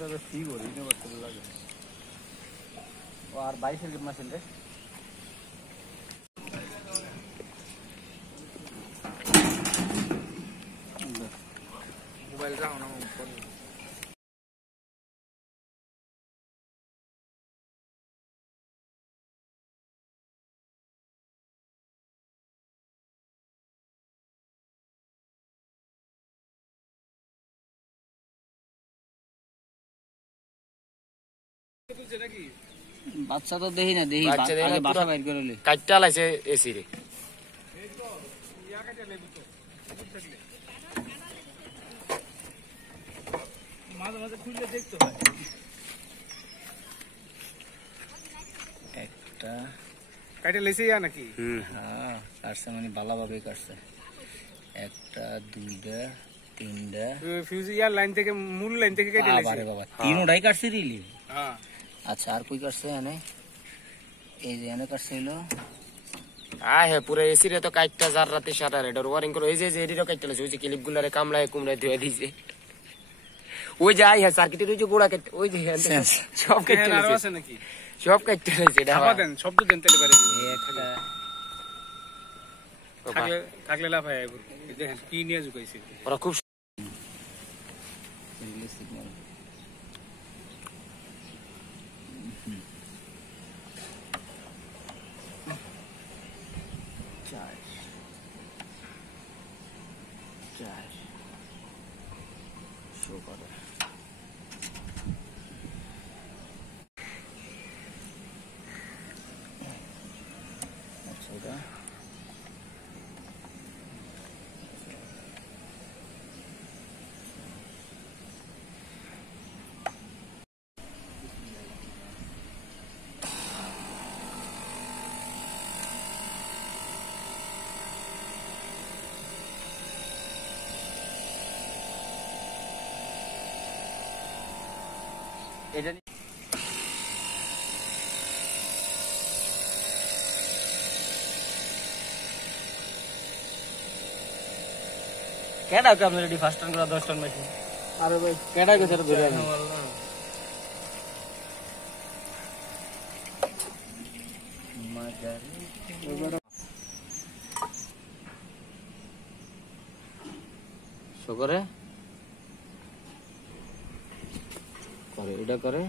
দাদা ঠিক করে ইনে করতে লাগে ও আর 22 এর মেশিন রে মোবাইল রাখো না ফোন বাচ্চা তো দেখি না দেখি আগে বাসা বাইর করে লে কাটটা লাইছে এসি রে এই তো ইয়া কাটে লেবু তো থাকলে মাঝে মাঝে খুলে দেখতে হয় একটা কাটে লাইছে ইয়া নাকি হ্যাঁ কাটছে মানে ভালোভাবে কাটছে একটা দুইটা তিনটা ফিউজ ইয়ার লাইন থেকে মূল লাইন থেকে কেটে লাইছে আরে বাবা তিনটাই কাটছে রিলি হ্যাঁ আচ্ছা আর কই কাটছে এনে এই যে এনে কাটছে হলো হ্যাঁ পুরো এসি রে তো কাটটা যার রাতে শাটার এটার ওয়ারিং করে এই যে এডিরও কাটতে লাইছে ওই যে ক্লিপ গুলারে কামলায় কুমড়ায় ধুয়ে দিয়েছে ওই যে হ্যাঁ সার্কিটের ওই যে গোড়া কাটতে ওই যে সব কাটতে লাইছে আছে নাকি সব কাটতে লাইছে এটা আবার দেন শব্দ দেন তেলে পারে একটা থাকলে লাভ হয় দেখেন কি নিয়ে ঝুকাইছে ওরা খুব সিগন্যাল চার শো করে আচ্ছা এটা এটা কেডা কে আপনি রেডি ফার্স্ট টার্ন করা 10 টার্ন মেশিন আরে ভাই কেডা কে সেটা ধরে আমি শো করে এটা করে